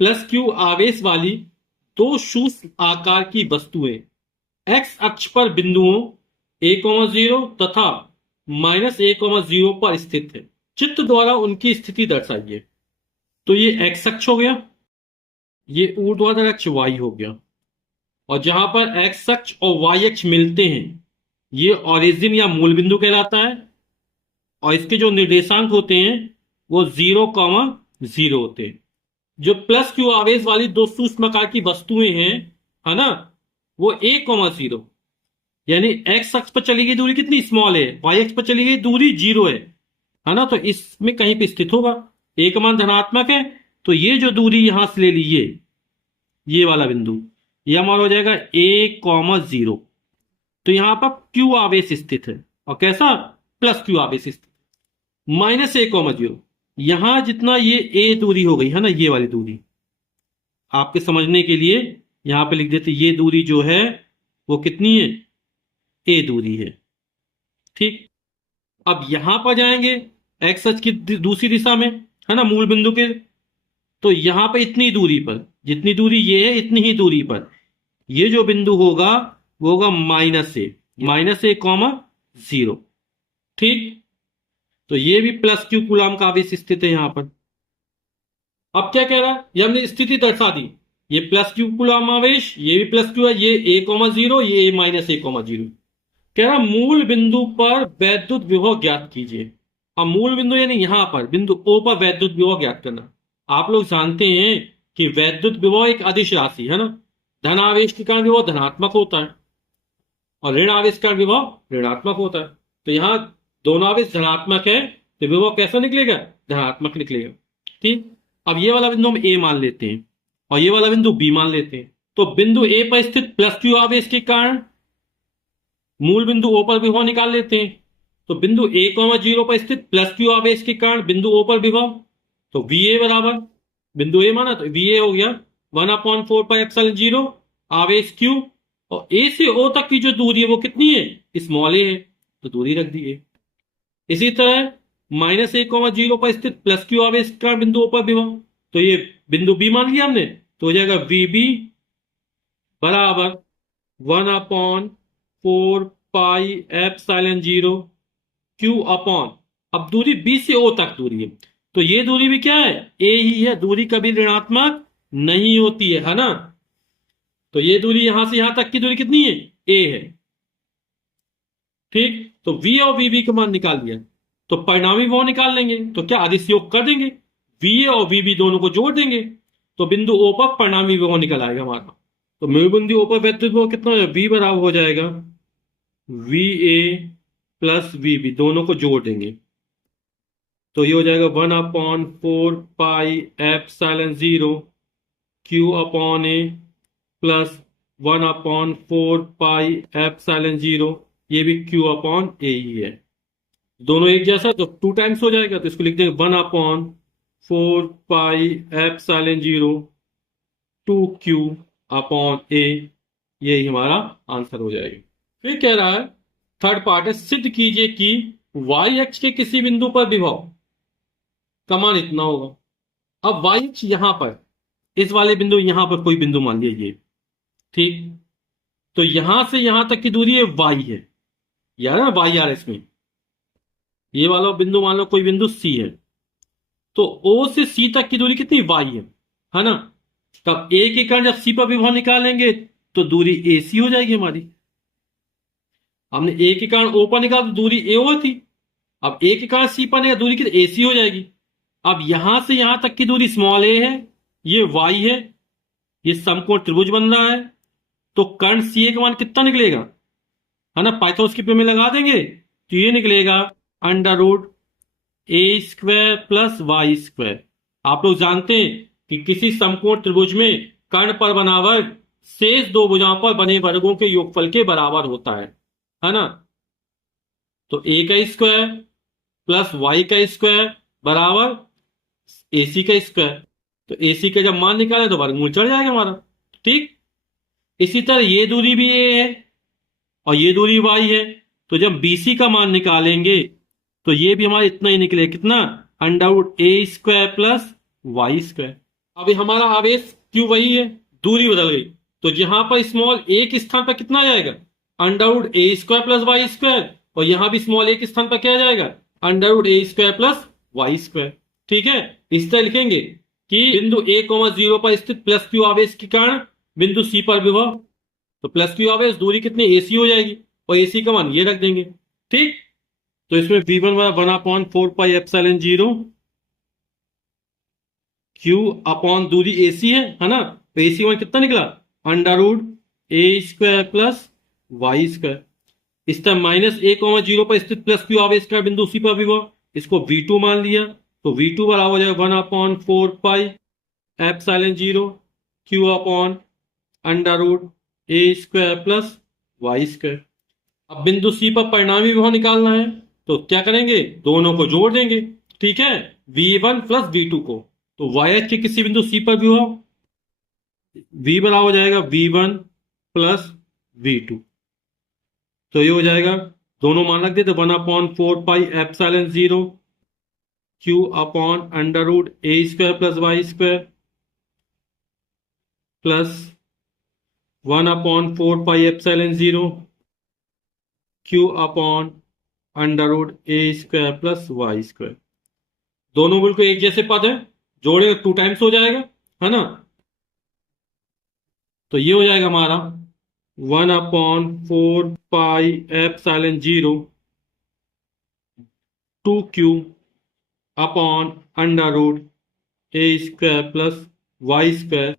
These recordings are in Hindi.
प्लस क्यू आवेश वाली दो सूक्ष्म आकार की वस्तुएं एक्स अक्ष पर बिंदुओं a,0 तथा -a,0 पर स्थित है। चित्र द्वारा उनकी स्थिति दर्शाइए। तो ये एक्स अक्ष हो गया, ये ऊर्ध्वाधर अक्ष वाई हो गया, और जहां पर एक्स अक्ष और वाई अक्ष मिलते हैं ये ओरिजिन या मूल बिंदु कहलाता है। और इसके जो निर्देशांक होते हैं वो 0,0 होते हैं। जो प्लस क्यू आवेश वाली दो सूक्ष्म आकार की वस्तुएं हैं, है ना, वो a,0 यानी एक्स अक्ष पर चली गई दूरी कितनी स्मॉल है, वाई अक्ष पर चली गई दूरी 0 है ना, तो इसमें कहीं पे स्थित होगा। ए का मान धनात्मक है तो ये जो दूरी यहां से ले ली ये वाला बिंदु, ये हमारा हो जाएगा a,0। तो यहां पर क्यू आवेश स्थित है, और कैसा, प्लस क्यू आवेश स्थित, -a,0। यहां जितना ये ए दूरी हो गई है ना, ये वाली दूरी आपके समझने के लिए यहां पे लिख देते, ये दूरी जो है वो कितनी है, ए दूरी है। ठीक, अब यहां पर जाएंगे एक्स अक्ष की दूसरी दिशा में, है ना, मूल बिंदु के, तो यहां पर इतनी दूरी पर, जितनी दूरी ये है इतनी ही दूरी पर ये जो बिंदु होगा वो होगा -a,-a,0। ठीक, तो ये भी प्लस क्यू कूलाम का आवेश स्थित है यहां पर। अब क्या कह रहा है, ये हमने स्थिति दर्शा दी, ये प्लस क्यू कूलाम आवेश, ये भी प्लस क्यू है, ये a,0, ये -a,0। कह रहा मूल बिंदु पर वैद्युत विभव ज्ञात कीजिए। अब मूल बिंदु यानी यहां पर बिंदु O पर वैद्युत विभव ज्ञात करना। आप लोग जानते हैं कि वैद्युत विभव एक अदिश राशि है ना, धन आवेश के कारण विभव धनात्मक होता है और ऋण आवेश के कारण विभव ऋणात्मक होता है। तो यहां दोनों आवेश धनात्मक है तो विभव कैसा निकलेगा, धनात्मक निकलेगा। ठीक, अब ये वाला बिंदु हम A मान लेते हैं और ये वाला बिंदु B मान लेते हैं। तो बिंदु A पर स्थित प्लस क्यू आवेश के कारण मूल बिंदु O पर विभव निकाल लेते हैं। तो बिंदु a,0 पर स्थित प्लस क्यू आवेश के कारण बिंदु O पर विभव, तो VA बराबर, बिंदु A माना तो VA हो गया 1/4πε0 आवेश Q, और A से O तक की जो दूरी है वो कितनी है, स्मॉल a है, तो दूरी रख दी है। इसी तरह -a,0 पर स्थित प्लस क्यू आवेश के कारण बिंदु O पर विभव, तो ये बिंदु B मान लिया हमने, तो हो जाएगा VB बराबर 1/4πε0 Q अपॉन, अब दूरी B से O तक दूरी है, तो ये दूरी भी क्या है, A ही है, दूरी कभी ऋणात्मक नहीं होती है ना। तो ये दूरी यहां से यहां तक की दूरी कितनी है, A है। ठीक, तो V और VB का मान निकाल दिया, तो परिणामी वो निकाल लेंगे, तो क्या अदिश योग कर देंगे, VA और VB दोनों को जोड़ देंगे, तो बिंदु O पर परिणामी वो निकल आएगा हमारा। तो मूल बिंदु O पर वैद्युत विभव कितना हो जाएगा, V बराबर हो जाएगा VA प्लस VB, दोनों को जोड़ देंगे, तो ये हो जाएगा 1/4πε0 Q अपॉन A प्लस 1/4πε0, ये भी Q अपॉन A ही है, दोनों एक जैसा, तो 2 टाइम्स हो जाएगा, तो इसको लिख देंगे 1/4πε0 2Q अपॉन A, यही हमारा आंसर हो जाएगा। फिर कह रहा है थर्ड पार्ट है, सिद्ध कीजिए कि y अक्ष के किसी बिंदु पर विभव का मान इतना होगा। अब y अक्ष यहां पर, इस वाले बिंदु, यहां पर कोई बिंदु मान लीजिए, ठीक, तो यहां से यहां तक की दूरी है y है, यार ना y आ रहा है इसमें, ये वाला बिंदु मान लो कोई बिंदु C है, तो O से C तक की दूरी कितनी y है ना। तब A के कारण जब C पर विभव निकालेंगे तो दूरी AC हो जाएगी हमारी। हमने A के कारण O पर निकाला तो दूरी AO थी, अब A के कारण C पर निकाला दूरी कितनी AC हो जाएगी। अब यहां से यहां तक की दूरी स्मॉल a है, ये y है, ये समकोण त्रिभुज बन रहा है, तो कर्ण CA का मान कितना निकलेगा, है ना, पाइथागोरस के प्रमेय लगा देंगे तो ये निकलेगा √a² प्लस y²। आप लोग जानते हैं कि किसी समकोण त्रिभुज में कर्ण पर बना वर्ग शेष दो भुजाओं पर बने वर्गों के योगफल के बराबर होता है ना। तो a का स्क्वायर प्लस y का स्क्वायर बराबर AC का स्क्वायर, तो AC का जब मान निकालें तो वर्गमूल चढ़ जाएगा हमारा। ठीक, इसी तरह ये दूरी भी a है और ये दूरी y है, तो जब BC का मान निकालेंगे तो ये भी हमारा इतना ही निकले, कितना, √a² प्लस y²। अब हमारा आवेश क्यू वही है, दूरी बदल गई, तो यहां पर स्मॉल ए के स्थान पर कितना आ जाएगा, under root a square plus y square, और यहां भी स्मॉल ए के स्थान पर क्या आ जाएगा, under root a square plus y square. ठीक है, इस तरह लिखेंगे कि बिंदु ए कॉमा जीरो पर स्थित प्लस क्यू आवेश के कारण बिंदु सी पर विभव, तो प्लस क्यू आवेश दूरी कितनी एसी हो जाएगी, और एसी का मान ये रख देंगे। ठीक, तो इसमें V1 वन अपॉन 4 पाई एप्सिलॉन 0 क्यू अपॉन दूरी एसी है ना, तो एसी वन कितना निकला, under root a square plus y square. इस तरह माइनस ए कॉमा जीरो पर स्थित प्लस क्यू आवेश का बिंदु सी पर विभव, इसको V2 मान लिया, तो V2 बराबर हो जाएगा 1/4 pi epsilon 0 q upon under root a square plus y square. अब बिंदु सी पर परिणामी विभव निकालना है, तो क्या करेंगे, दोनों को जोड़ देंगे। ठीक है, V1 प्लस V2 को, तो वाई के किसी बिंदु सी पर विभव V बराबर हो जाएगा V1 प्लस V2, तो ये हो जाएगा, दोनों मान रख देते, 1/4 pi epsilon 0 q upon under root a square plus y square plus 1/4 pi epsilon 0 q upon under root a square plus y square. दोनों बिल्कुल एक जैसे पद है, जोड़ेगा 2 टाइम्स हो जाएगा, है ना, तो ये हो जाएगा हमारा 1/4 pi epsilon 0 2Q upon under root a square plus y square,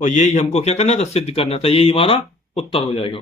और यही हमको क्या करना था, सिद्ध करना था, यही हमारा उत्तर हो जाएगा।